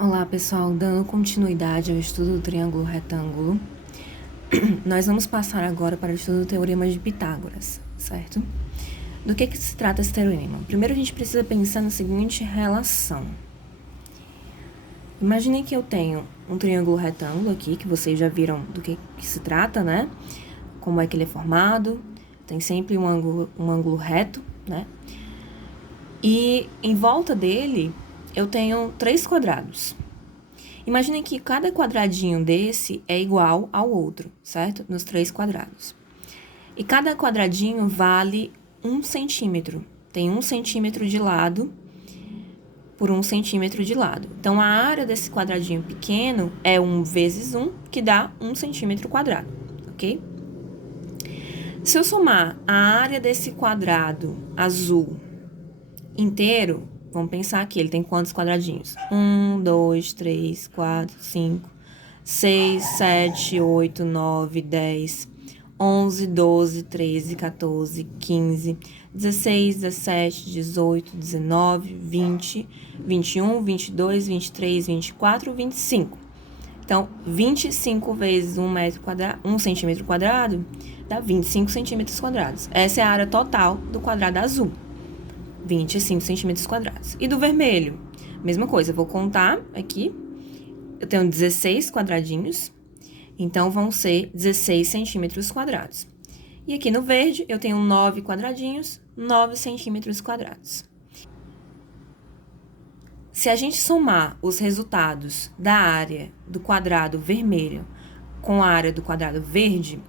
Olá pessoal, dando continuidade ao estudo do triângulo retângulo, nós vamos passar agora para o estudo do Teorema de Pitágoras, certo? Do que se trata esse teorema? Primeiro a gente precisa pensar na seguinte relação. Imaginem que eu tenho um triângulo retângulo aqui, que vocês já viram do que se trata, né? Como é que ele é formado, tem sempre um ângulo reto, né? E em volta dele eu tenho 3 quadrados. Imaginem que cada quadradinho desse é igual ao outro, certo? Nos 3 quadrados. E cada quadradinho vale 1 centímetro. Tem 1 centímetro de lado por 1 centímetro de lado. Então, a área desse quadradinho pequeno é 1 vezes 1, que dá 1 centímetro quadrado, ok? Se eu somar a área desse quadrado azul inteiro, vamos pensar aqui, ele tem quantos quadradinhos? 1, 2, 3, 4, 5, 6, 7, 8, 9, 10, 11, 12, 13, 14, 15, 16, 17, 18, 19, 20, 21, 22, 23, 24, 25. Então, 25 vezes 1 centímetro quadrado dá 25 centímetros quadrados. Essa é a área total do quadrado azul. 25 centímetros quadrados. E do vermelho? Mesma coisa, eu vou contar aqui. Eu tenho 16 quadradinhos, então vão ser 16 centímetros quadrados. E aqui no verde, eu tenho 9 quadradinhos, 9 centímetros quadrados. Se a gente somar os resultados da área do quadrado vermelho com a área do quadrado verde,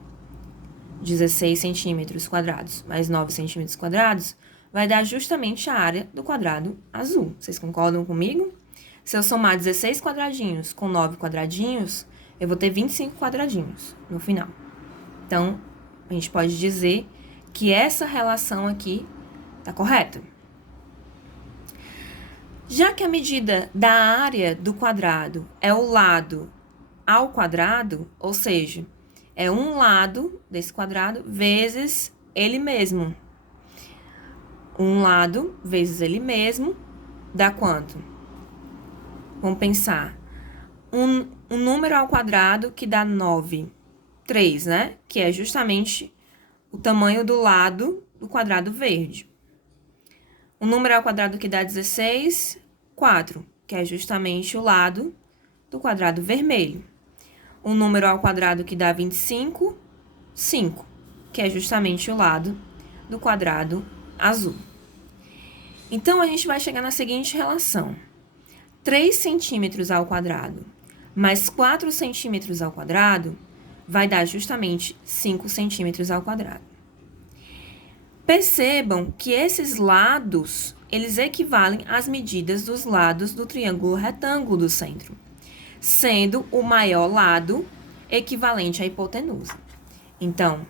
16 centímetros quadrados mais 9 centímetros quadrados, vai dar justamente a área do quadrado azul. Vocês concordam comigo? Se eu somar 16 quadradinhos com 9 quadradinhos, eu vou ter 25 quadradinhos no final. Então, a gente pode dizer que essa relação aqui está correta. Já que a medida da área do quadrado é o lado ao quadrado, ou seja, é um lado desse quadrado vezes ele mesmo. Um lado vezes ele mesmo dá quanto? Vamos pensar. Um número ao quadrado que dá 9. 3, né? Que é justamente o tamanho do lado do quadrado verde. Um número ao quadrado que dá 16, 4, que é justamente o lado do quadrado vermelho. Um número ao quadrado que dá 25, 5, que é justamente o lado do quadrado azul. Então, a gente vai chegar na seguinte relação. 3 centímetros ao quadrado mais 4 centímetros ao quadrado vai dar justamente 5 centímetros ao quadrado. Percebam que esses lados, eles equivalem às medidas dos lados do triângulo retângulo do centro, sendo o maior lado equivalente à hipotenusa. Então,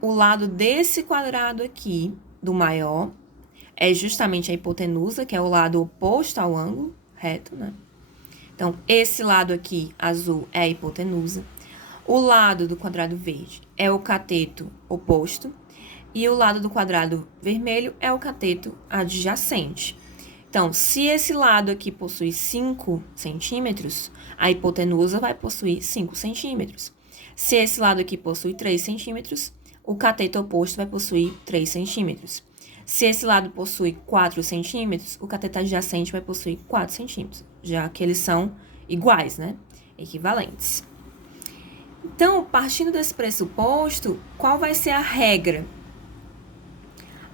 o lado desse quadrado aqui, do maior, é justamente a hipotenusa, que é o lado oposto ao ângulo reto, né? Então, esse lado aqui, azul, é a hipotenusa. O lado do quadrado verde é o cateto oposto. E o lado do quadrado vermelho é o cateto adjacente. Então, se esse lado aqui possui 5 centímetros, a hipotenusa vai possuir 5 centímetros. Se esse lado aqui possui 3 centímetros, o cateto oposto vai possuir 3 centímetros. Se esse lado possui 4 centímetros, o cateto adjacente vai possuir 4 centímetros, já que eles são iguais, né? Equivalentes. Então, partindo desse pressuposto, qual vai ser a regra?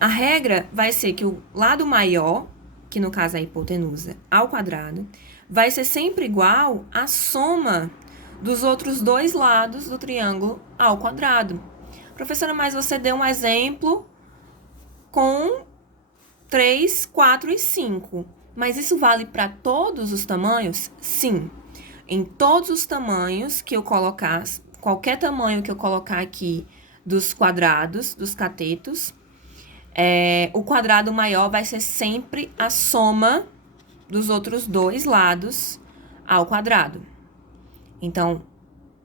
A regra vai ser que o lado maior, que no caso é a hipotenusa, ao quadrado, vai ser sempre igual à soma dos outros dois lados do triângulo ao quadrado. Professora, mas você deu um exemplo com 3, 4 e 5. Mas isso vale para todos os tamanhos? Sim. Em todos os tamanhos que eu colocar, qualquer tamanho que eu colocar aqui dos quadrados, dos catetos, o quadrado maior vai ser sempre a soma dos outros dois lados ao quadrado. Então,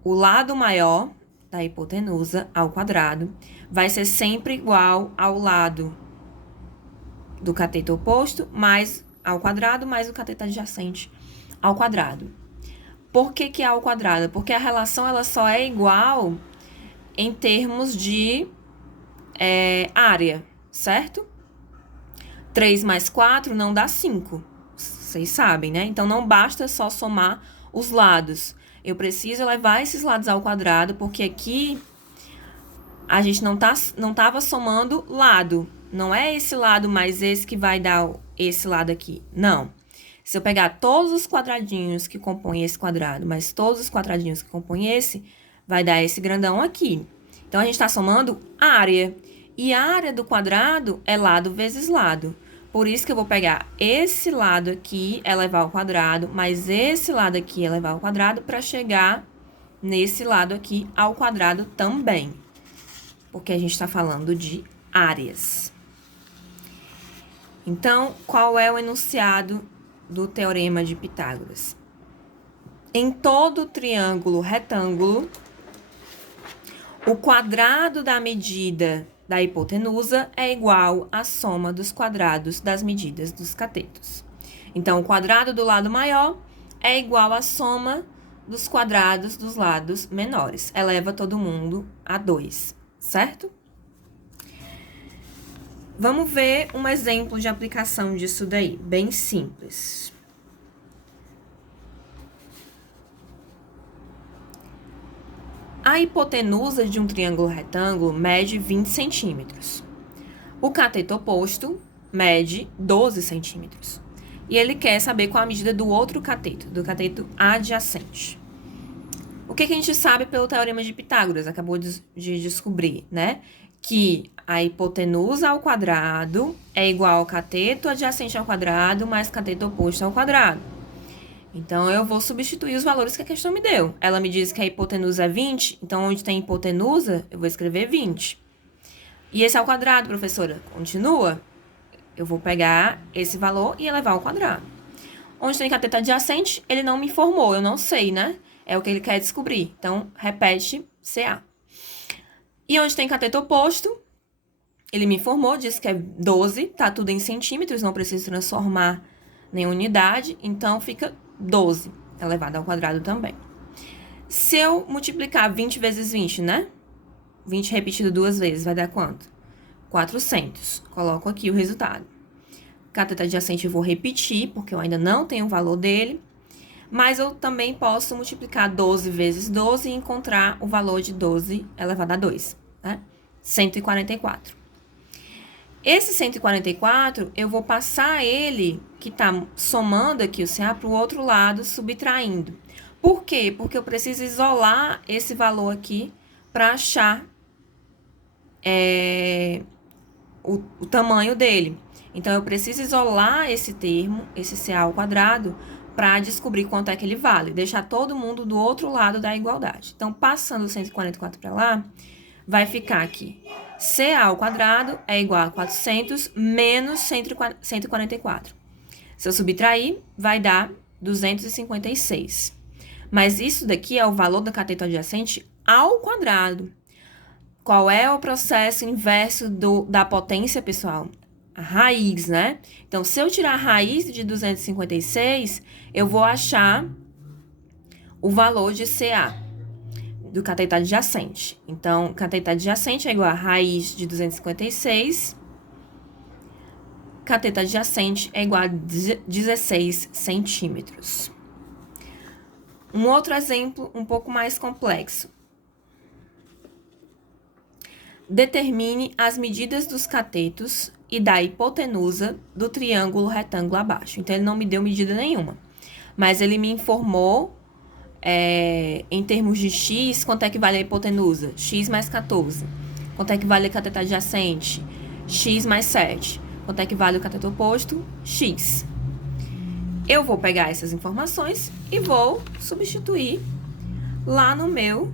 o lado maior da hipotenusa ao quadrado vai ser sempre igual ao lado do cateto oposto mais ao quadrado mais o cateto adjacente ao quadrado. Por que que é ao quadrado? Porque a relação ela só é igual em termos de área, certo? 3 mais 4 não dá 5. Vocês sabem, né? Então, não basta só somar os lados. Eu preciso levar esses lados ao quadrado, porque aqui a gente não tava somando lado. Não é esse lado mais esse que vai dar esse lado aqui. Não. Se eu pegar todos os quadradinhos que compõem esse quadrado, mais todos os quadradinhos que compõem esse, vai dar esse grandão aqui. Então, a gente está somando área. E a área do quadrado é lado vezes lado. Por isso que eu vou pegar esse lado aqui, elevar ao quadrado, mais esse lado aqui, elevar ao quadrado, para chegar nesse lado aqui ao quadrado também. Porque a gente está falando de áreas. Então, qual é o enunciado do Teorema de Pitágoras? Em todo triângulo retângulo, o quadrado da medida da hipotenusa é igual à soma dos quadrados das medidas dos catetos. Então, o quadrado do lado maior é igual à soma dos quadrados dos lados menores. Eleva todo mundo a 2, certo? Vamos ver um exemplo de aplicação disso daí, bem simples. A hipotenusa de um triângulo retângulo mede 20 centímetros. O cateto oposto mede 12 centímetros. E ele quer saber qual a medida do outro cateto, do cateto adjacente. O que a gente sabe pelo Teorema de Pitágoras? Acabou de descobrir, né? Que a hipotenusa ao quadrado é igual ao cateto adjacente ao quadrado mais cateto oposto ao quadrado. Então, eu vou substituir os valores que a questão me deu. Ela me diz que a hipotenusa é 20, então onde tem hipotenusa, eu vou escrever 20. E esse ao quadrado, professora, continua? Eu vou pegar esse valor e elevar ao quadrado. Onde tem cateto adjacente, ele não me informou, eu não sei, né? É o que ele quer descobrir. Então, repete CA. E onde tem cateto oposto, ele me informou, disse que é 12, tá tudo em centímetros, não preciso transformar em unidade, então fica 12 elevado ao quadrado também. Se eu multiplicar 20 vezes 20, né? 20 repetido 2 vezes, vai dar quanto? 400. Coloco aqui o resultado. Cateto adjacente eu vou repetir, porque eu ainda não tenho o valor dele. Mas eu também posso multiplicar 12 vezes 12 e encontrar o valor de 12 elevado a 2, né? 144. Esse 144, eu vou passar ele, que está somando aqui o CA, para o outro lado, subtraindo. Por quê? Porque eu preciso isolar esse valor aqui para achar o tamanho dele. Então, eu preciso isolar esse termo, esse CA ao quadrado, para descobrir quanto é que ele vale. Deixar todo mundo do outro lado da igualdade. Então, passando o 144 para lá, vai ficar aqui. CA ao quadrado é igual a 400 menos 144. Se eu subtrair, vai dar 256. Mas isso daqui é o valor do cateto adjacente ao quadrado. Qual é o processo inverso da potência, pessoal? A raiz, né? Então, se eu tirar a raiz de 256, eu vou achar o valor de CA do cateto adjacente. Então, cateto adjacente é igual a raiz de 256. Cateto adjacente é igual a 16 centímetros. Um outro exemplo um pouco mais complexo. Determine as medidas dos catetos e da hipotenusa do triângulo retângulo abaixo. Então, ele não me deu medida nenhuma. Mas ele me informou, em termos de x, quanto é que vale a hipotenusa? X mais 14. Quanto é que vale a cateto adjacente? X mais 7. Quanto é que vale o cateto oposto? X. Eu vou pegar essas informações e vou substituir lá no meu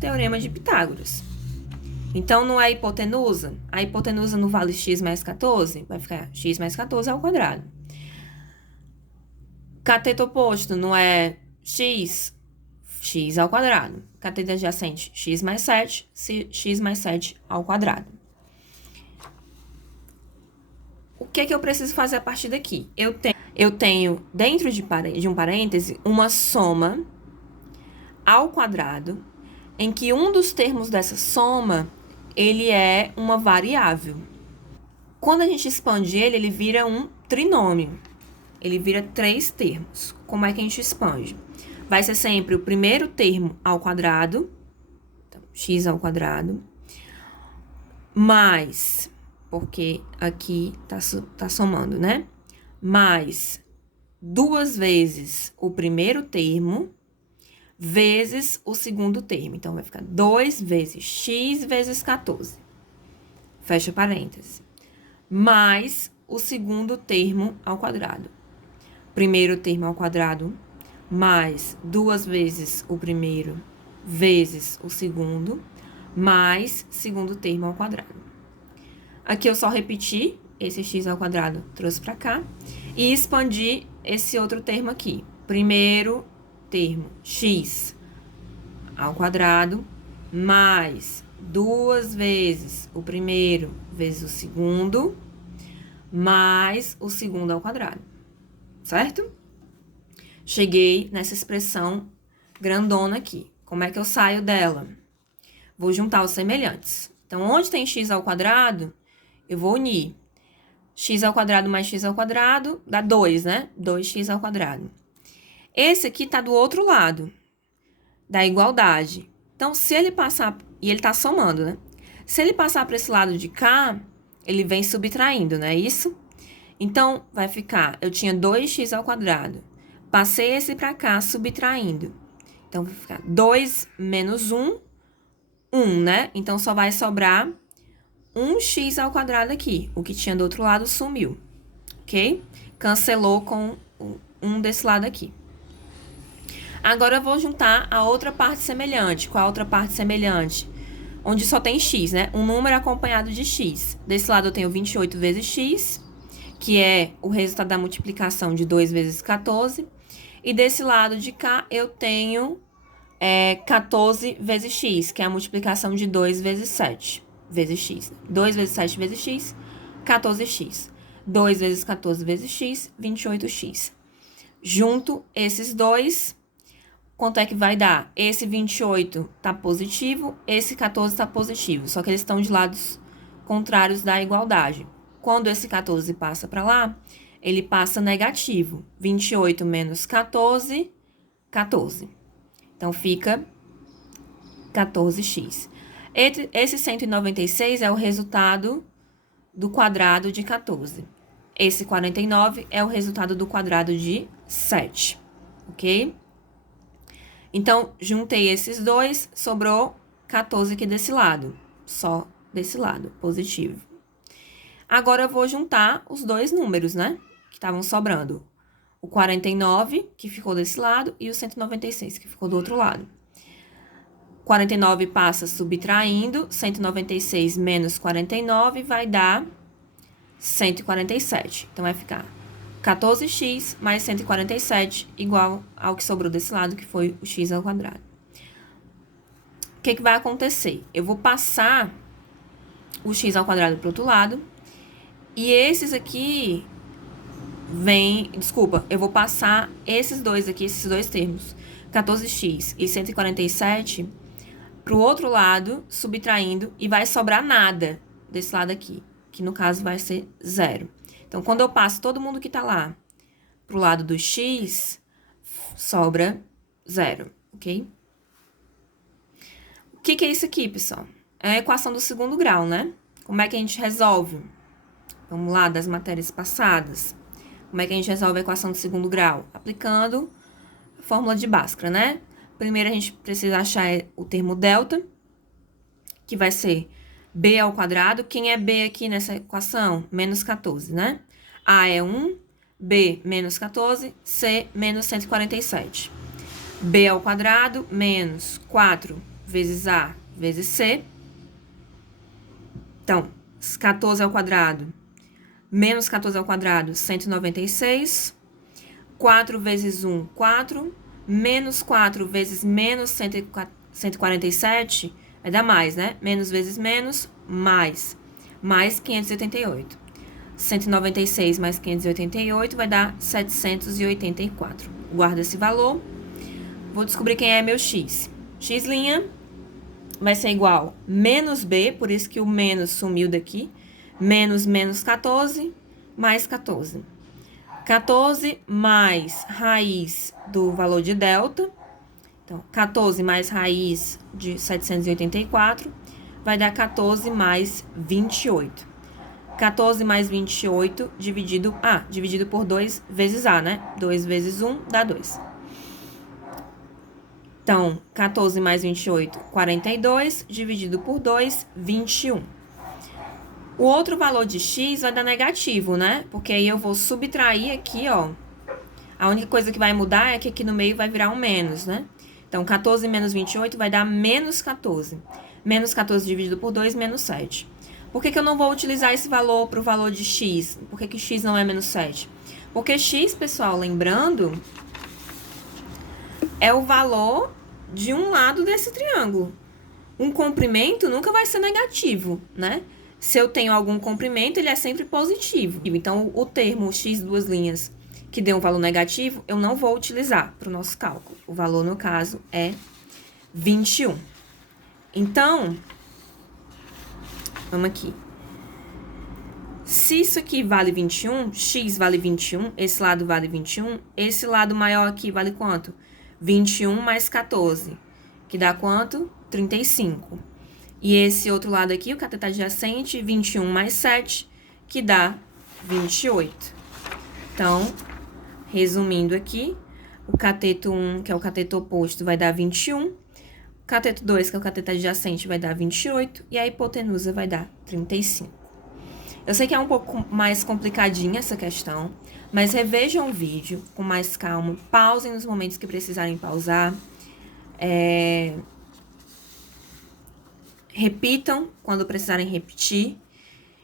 Teorema de Pitágoras. Então, não é hipotenusa? A hipotenusa não vale x mais 14? Vai ficar x mais 14 ao quadrado. Cateto oposto não é x? X ao quadrado. Cateto adjacente, x mais 7, x mais 7 ao quadrado. o que é que eu preciso fazer a partir daqui? Eu tenho dentro de um parêntese, uma soma ao quadrado, em que um dos termos dessa soma, ele é uma variável. Quando a gente expande ele vira um trinômio. Ele vira 3 termos. Como é que a gente expande? Vai ser sempre o primeiro termo ao quadrado, então, x ao quadrado, mais, porque aqui tá somando, né? Mais 2 vezes o primeiro termo, vezes o segundo termo. Então, vai ficar 2 vezes x vezes 14. Fecha parênteses. Mais o segundo termo ao quadrado. Primeiro termo ao quadrado, mais 2 vezes o primeiro, vezes o segundo, mais segundo termo ao quadrado. Aqui eu só repeti esse x ao quadrado, trouxe para cá, e expandi esse outro termo aqui. Primeiro termo, x ao quadrado, mais 2 vezes o primeiro, vezes o segundo, mais o segundo ao quadrado, certo? Cheguei nessa expressão grandona aqui. Como é que eu saio dela? Vou juntar os semelhantes. Então, onde tem x ao quadrado, eu vou unir. X ao quadrado mais x ao quadrado dá 2, né? 2x ao quadrado. Esse aqui tá do outro lado da igualdade. Então, se ele passar... E ele tá somando, né? Se ele passar para esse lado de cá, ele vem subtraindo, não é isso? Então, vai ficar... Eu tinha 2x ao quadrado. Passei esse para cá, subtraindo. Então, vai ficar 2 menos 1, 1, né? Então, só vai sobrar 1x ao quadrado aqui. O que tinha do outro lado sumiu, ok? Cancelou com 1 desse lado aqui. Agora, eu vou juntar a outra parte semelhante. Qual a outra parte semelhante? Onde só tem x, né? Um número acompanhado de x. Desse lado, eu tenho 28 vezes x, que é o resultado da multiplicação de 2 vezes 14. E desse lado de cá, eu tenho 14 vezes x, que é a multiplicação de 2 vezes 7 vezes x. 2 vezes 7 vezes x, 14x. 2 vezes 14 vezes x, 28x. Junto esses dois, quanto é que vai dar? Esse 28 tá positivo, esse 14 tá positivo. Só que eles estão de lados contrários da igualdade. Quando esse 14 passa para lá, ele passa negativo. 28 menos 14, 14. Então, fica 14x. Esse 196 é o resultado do quadrado de 14. Esse 49 é o resultado do quadrado de 7, ok? Então, juntei esses dois, sobrou 14 aqui desse lado. Só desse lado, positivo. Agora, eu vou juntar os dois números, né? Que estavam sobrando. O 49, que ficou desse lado, e o 196, que ficou do outro lado. 49 passa subtraindo, 196 menos 49 vai dar 147. Então, vai ficar 14x mais 147 igual ao que sobrou desse lado, que foi o x ao quadrado. O que vai acontecer? Eu vou passar o x ao quadrado para o outro lado. E esses aqui eu vou passar esses dois aqui, esses dois termos, 14x e 147, para o outro lado, subtraindo, e vai sobrar nada desse lado aqui, que no caso vai ser 0. Então, quando eu passo todo mundo que tá lá pro lado do x, sobra 0, ok? O que é isso aqui, pessoal? É a equação do segundo grau, né? Como é que a gente resolve? Vamos lá, das matérias passadas. Como é que a gente resolve a equação do segundo grau? Aplicando a fórmula de Bhaskara, né? Primeiro, a gente precisa achar o termo delta, que vai ser b ao quadrado. Quem é b aqui nessa equação? Menos 14, né? A é 1, b menos 14, c menos 147. b ao quadrado menos 4 vezes a vezes c. Então, 14 ao quadrado menos 14 ao quadrado, 196. 4 vezes 1, 4. Menos 4 vezes menos 147, vai dar mais, né? Menos vezes menos, mais. Mais 588. 196 mais 588 vai dar 784. Guarda esse valor. Vou descobrir quem é meu x. X' vai ser igual menos b, por isso que o menos sumiu daqui. Menos 14, mais 14. 14 mais raiz do valor de delta. Então, 14 mais raiz de 784 vai dar 14 mais 28. 14 mais 28 dividido por 2 vezes A, né? 2 vezes 1 dá 2. Então, 14 mais 28, 42, dividido por 2, 21. O outro valor de x vai dar negativo, né? Porque aí eu vou subtrair aqui, ó. A única coisa que vai mudar é que aqui no meio vai virar um menos, né? Então, 14 menos 28 vai dar menos 14. Menos 14 dividido por 2, menos 7. Por que eu não vou utilizar esse valor para o valor de x? Por que x não é menos 7? Porque x, pessoal, lembrando, é o valor de um lado desse triângulo. Um comprimento nunca vai ser negativo, né? Se eu tenho algum comprimento, ele é sempre positivo. Então, o termo x duas linhas que dê um valor negativo, eu não vou utilizar para o nosso cálculo. O valor, no caso, é 21. Então, vamos aqui. Se isso aqui vale 21, x vale 21, esse lado vale 21, esse lado maior aqui vale quanto? 21 mais 14, que dá quanto? 35. E esse outro lado aqui, o cateto adjacente, 21 mais 7, que dá 28. Então, resumindo aqui, o cateto 1, que é o cateto oposto, vai dar 21. O cateto 2, que é o cateto adjacente, vai dar 28. E a hipotenusa vai dar 35. Eu sei que é um pouco mais complicadinha essa questão, mas revejam o vídeo com mais calma. Pausem nos momentos que precisarem pausar. Repitam quando precisarem repetir.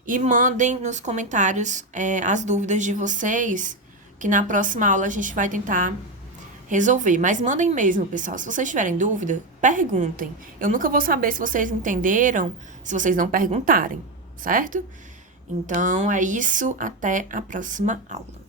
E mandem nos comentários as dúvidas de vocês, que na próxima aula a gente vai tentar resolver. Mas mandem mesmo, pessoal. Se vocês tiverem dúvida, perguntem. Eu nunca vou saber se vocês entenderam, se vocês não perguntarem, certo? Então, é isso. Até a próxima aula.